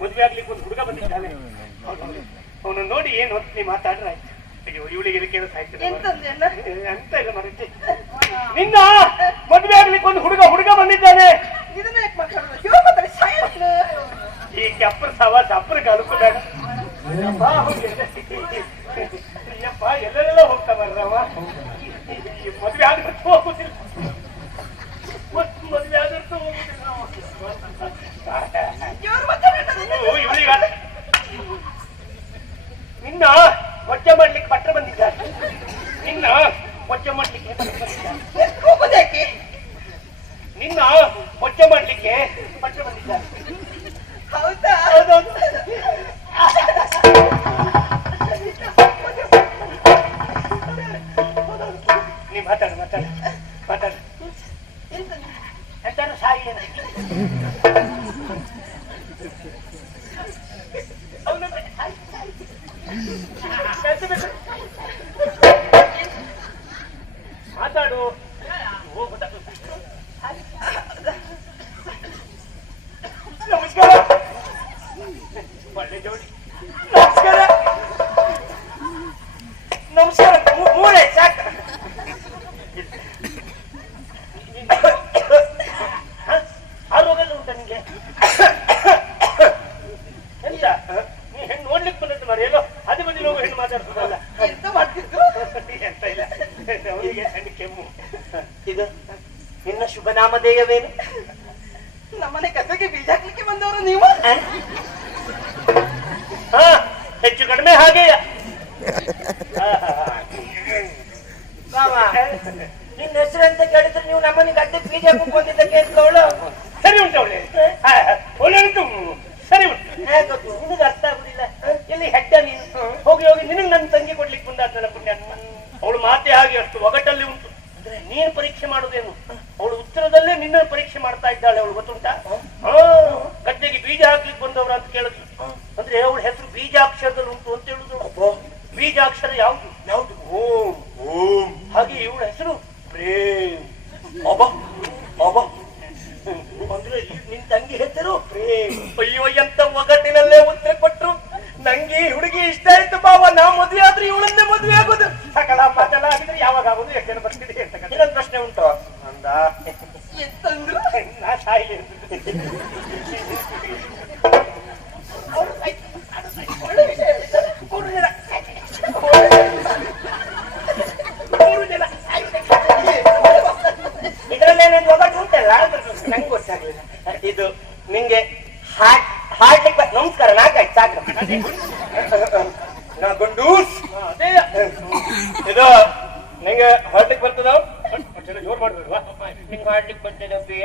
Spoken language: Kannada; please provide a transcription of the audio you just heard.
ಮದುವೆ ಆಗ್ಲಿಕ್ಕೆ ಒಂದು ಹುಡುಗ ಬಂದಿದ್ದಾನೆ. ಅವನು ನೋಡಿ ಏನು ಅಂತ ನೀ ಮಾತಾಡ್ರೆ ಆಯ್ತು. ಅಯ್ಯೋ ಇವಳಿಗೆ ಇದಕ್ಕೆ ಅಂತ ಇಲ್ಲ ಮರತಿ ನಿನ್ನ ಮದುವೆ ಆಗ್ಲಿಕ್ಕೆ ಒಂದು ಹುಡುಗ ಹುಡುಗ ಬಂದಿದ್ದಾನೆ. ಈ ಅಪ್ಪರ ಸವಾಸ ಅಪ್ಪರ ಕಾಲಕ್ಕೂ ಬೇಡ ಯಪ್ಪ, ಹೋಗಿ ಎಲ್ಲ. ಎಲ್ಲೆಲ್ಲ ಹೋಗ್ತಾ ಬರ್ರವ ಮದುವೆ ಆಗ್ಲಿಕ್ಕೆ ಹೋಗುದಿಲ್ಲ ಮತ್ ಮದುವೆ ಆದ್ರೂ ಹೋಗುದಿಲ್ಲ ಜೋರ್ ಮಾತಾಡೋದು ಓ, ಇವಳಿಗ ನಿನ್ನ ಹೊಟ್ಟೆ ಮಾಡ್ಲಿಕ್ಕೆ ಪಟ್ಟ ಬಂದಿದ್ದಾರೆ ನಿನ್ನ ಹೊಟ್ಟೆ ಮಾಡ್ಲಿಕ್ಕೆ ಹೋಗೋದ್ಯಾಕೆ ನಿನ್ನ ಹೊಟ್ಟೆ ಮಾಡ್ಲಿಕ್ಕೆ ಪಟ್ಟ ಬಂದಿದ್ದಾರೆ ಹೌದಾ ಹೌದೌದು. ನೀ ಮಾತಾಡು ಮಾತಾಡು ಮಾತಾಡು? ಎಂತಾರು ಸಾಯಿ. ಅವ್ನ ಬಿಟ್ಟು ಸಾಯಿ, ಸಾಯಿ. ಎಂತ ಬೇಕು? ಮಾತಾಡು. ನಮಸ್ಕಾರ. ಒಳ್ಳೆ ಜೋಡಿ. ನಮಸ್ಕಾರ. ನಮಸ್ಕಾರ. ಮೂರೇ ಸಾಕು? ಆರೋಗ್ಯ ಉಂಟ ನಿಂಗೆ? ಎಂತ? ನೀ ಹೆಣ್ಣು ನೋಡ್ಲಿಕ್ಕೆ ಬಂದದ್ದು ಅದು ಅದೇ ಹೋಗು ಹೆಣ್ಣು ಮಾತಾಡ್ತದಲ್ಲ ಎಂತ ಮಾಡ್ತಿದ್ರು ಎಂತ ಇಲ್ಲ ಅವನಿಗೆ ಸಣ್ಣ ಕೆಮ್ಮು. ಇದು ನಿನ್ನ ಶುಭ ನಾಮಧೇಯವೇನು ನಮ್ಮನೆ ಕಸಗೆ ಬೀಜ ಹಾಕ್ಲಿಕ್ಕೆ ಬಂದವರು ನೀವು? ಹಾ? ಹೆಚ್ಚು ಕಡಿಮೆ ಹಾಗೆಯ. ನಿನ್ನ ಹೆಸರು ಅಂತ ಕೇಳಿದ್ರೆ ನೀವು ನಮ್ಮನೆ ಗದ್ದೆ ಬೀಜ ಬಂದಿದ್ದಕ್ಕೆ ಅಂತವಳು ಸರಿ ಉಂಟು ಅವಳೆ. ಒಳ್ಳೆ ಉಂಟು. ಸರಿ ಉಂಟು. ನಿನಗೆ ಅರ್ಥ ಆಗುದಿಲ್ಲ. ಎಲ್ಲಿ ಹೆಡ್ಡ ನೀನು? ಹೋಗಿ ಹೋಗಿ ನಿನಗೆ ನನ್ನ ತಂಗಿ ಕೊಡ್ಲಿಕ್ಕೆ ಬಂದಾದ ನನ್ನ ಪುಣ್ಯ ಅವಳು ಮಾತೆ ಹಾಗೆ ಅಷ್ಟು ಒಗಟಲ್ಲಿ ಉಂಟು ಅಂದ್ರೆ ನೀನು ಪರೀಕ್ಷೆ ಮಾಡುದೇನು ಅವಳು ಉತ್ತರದಲ್ಲೇ ನಿನ್ನ ಪರೀಕ್ಷೆ ಮಾಡ್ತಾ ಇದ್ದಾಳೆ ಅವಳು ಗೊತ್ತುಂಟಾ? ಗದ್ದೆಗೆ ಬೀಜ ಹಾಕ್ಲಿಕ್ಕೆ ಬಂದವರು ಅಂತ ಕೇಳಿದ್ರು. ಅಂದ್ರೆ ಅವಳ ಹೆಸರು ಬೀಜಾಕ್ಷರದಲ್ಲಿ ಉಂಟು ಅಂತ ಹೇಳುದು ಬೀಜಾಕ್ಷರ ಯಾವುದು? ಯಾವುದು? ಓಂ ಓಂ. ಹಾಗೆ ಇವಳ ಹೆಸರು? ಪ್ರೇಮ್. ಅಬ್ಬ ಅಂದ್ರೆ ನಿನ್ ತಂಗಿ ಹೆಸರು? ಪ್ರೇಮ್. ಅಯ್ಯೋ ಎಂತ ನಂಗೆ ಗೊತ್ತಾಗ್ಲಿಲ್ಲ ಇದು ನಿಂಗೆ ಹಾಡ್ ಹಾಡ್ಲಿಕ್ಕೆ ನಮಸ್ಕಾರ ನಾ ಗಂಡೂಸ್. ಇದು ನಿಂಗೆ ಹಾಡ್ಲಿಕ್ಕೆ ಬರ್ತದ? ಜೋರ್ ಮಾಡ್ಬೇಡ್ವಾ? ನಿಂಗೆ ಹಾಡ್ಲಿಕ್ಕೆ ಬರ್ತದೆ